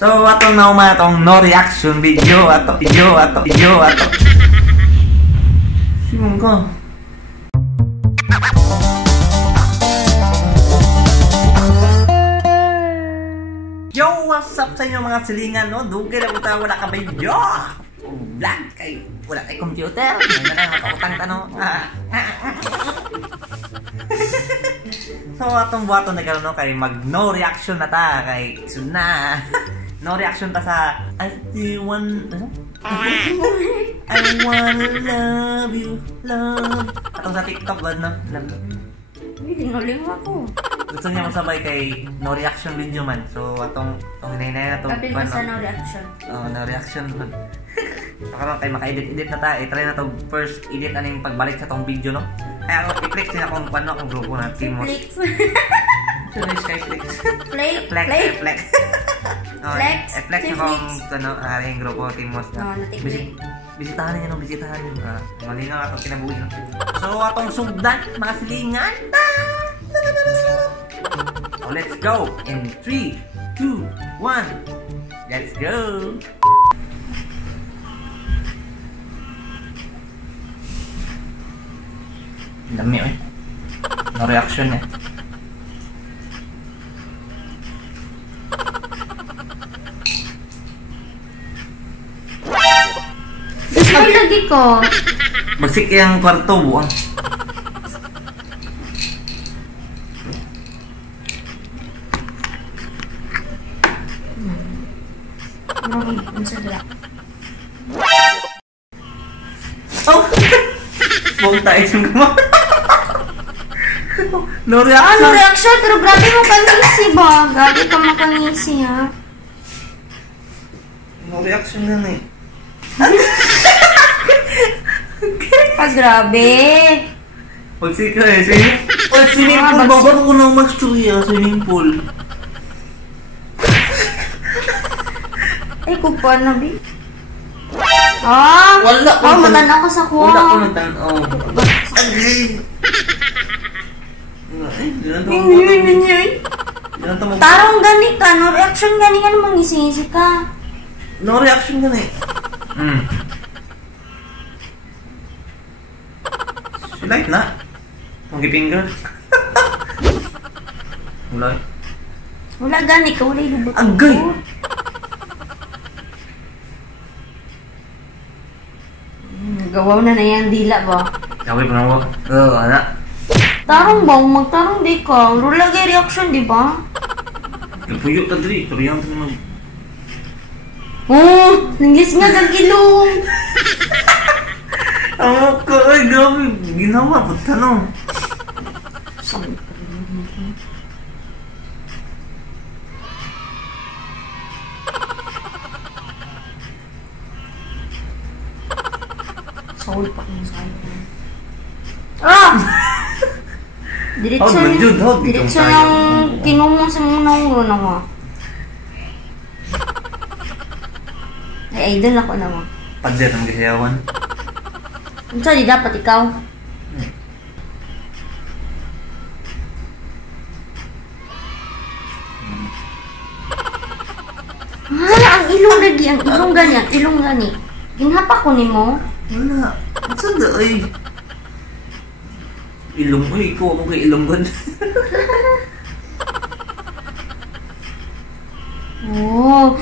So atong nauma atong no reaction video ato. Simon ko. Yo, what's up sa inyo mga silingan, no? Dugay na buta, wala ka video. Black kay wala kay computer. May na nakautang tanong. So atong buhaton na karon no kay mag no reaction na ta kay suna. No reaction ta sa I wanna love you, love. Atong sa TikTok ba no? Lingaling ako. Gusto niya masabay kay no reaction video man. So atong hinay-hinay na to. Kapil ka sa no reaction. Oh, no reaction man. Karon kay maka-edit na ta. I-try na to first edit aning pagbalik sa tong video no. Kaya ako i-flex din akong paano akong grupo na Timos. Flex. Skyflex. Flex. Flex. Flex. Flex akong ano, aring grupo Timos na. Bisitahan niyo no, bisitahan niyo. Malinaw atong kinabuhi no. So atong sugdan mga silingan. So let's go in 3, 2, 1. Let's go. Dami eh. No reaction eh. Ay, lagi ko. Magsik yung kwarto buang. Oh! Buong tayo siyang gama. No reaction. No reaction, pero grabe mo kangisi ba? Grabe ka makangisi ha. No reaction na eh. Grabe. Magsik ka eh. Swimming pool ba? Ba't ko na mag-story swimming pool? Ay, kupuan na, bi. Wala ko. Matanaw ka sa kuha. Wala ko matanaw. Agay. Tarong gani ka. No reaction gani ka naman ngisi-ngisi ka. No reaction gani. Light na. Panggi finger. Wala. Wala gani ka. Wala ilubot. Agay. Gawaw na yan dila ba? Sabi pa na mo. Ana. Tarong ba? Magtarong di ka. Wala gay reaction di ba? Puyo ka diri. Turiyang ka naman. Oh! Nanglis nga gagilong. Ang ka. Ay, grabe. Ginawa. Punta no. Saul pa kung sa'yo. Diretso ng kinumong sa mga uro na mo. Ay, idol ako na mo. Pader ang gisayawan. Unsa di dapat ikaw? Ang ilong gani. Ginhapak ko nimo. Wala. Saan da ay? Ilong mo. Ikaw mo kay ilong gan. Oh.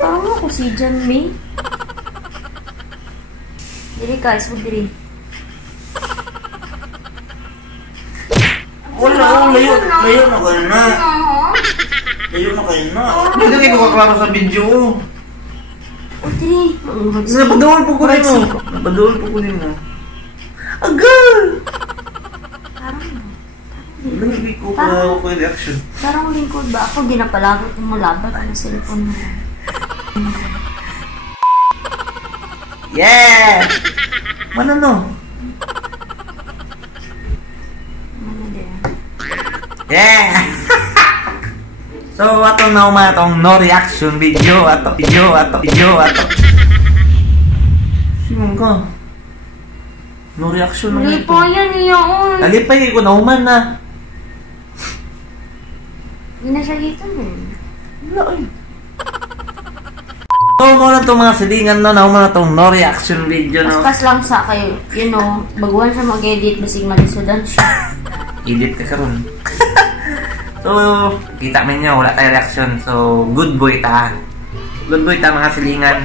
Tarong ako si John May. Diri ka, isbog diri. Wala, layo na kayo na. Layo na kayo na. Hindi kayo kaklaro sa video. O, diri. Napadawal po ko rin mo. Napadawal po ko rin mo. Agay! Lagi ko pa ako yung reaction. Tarong lingkod ba? Ako ginapalagot mo labat ang cellphone mo. Yeah! Manano? Yeah! So atong nauma atong no reaction video ato. Simon ko. No reaction na Nalipayan niya on. Nalipay ko na human na. Hindi na siya dito Wala eh. So, mo lang itong mga silingan no, na mo na itong no reaction video no. Paspas lang sa kayo, you know, baguhan siya mag-edit, basig malisudan siya. Edit ka karon. So, kita mo nyo, wala tayo reaction. So, good boy ta. Good boy ta mga silingan.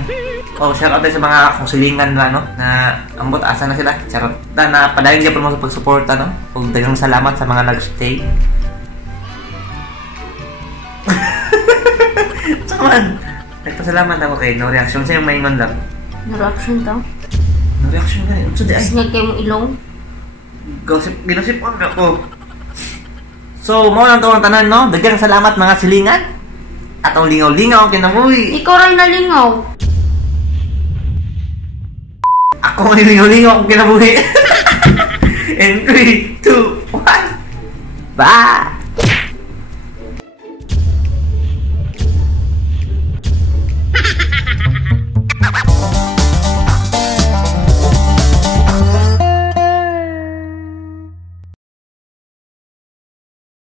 Oh, shout out tayo sa mga akong silingan na, no? Na, ambot, asa na sila. Charot. Na, padayon niya po mo sa pagsuporta, no? Kung dagang salamat sa mga nag-stay. Saman. Nagpasalamat ako kay no reaction. Sa'yo maingon lang. No reaction to? No reaction na yun. So, di ay. Sinyag kayo mong ilong? Ginasip ako. So, mo lang ito ang tanan, no? Dagang salamat mga silingan. Atong lingaw-lingaw ang kinabuhi. Ikaw rin nalingaw. Ako ang lingaw-lingaw ang kinabuhi. In 3, 2, 1. Bye!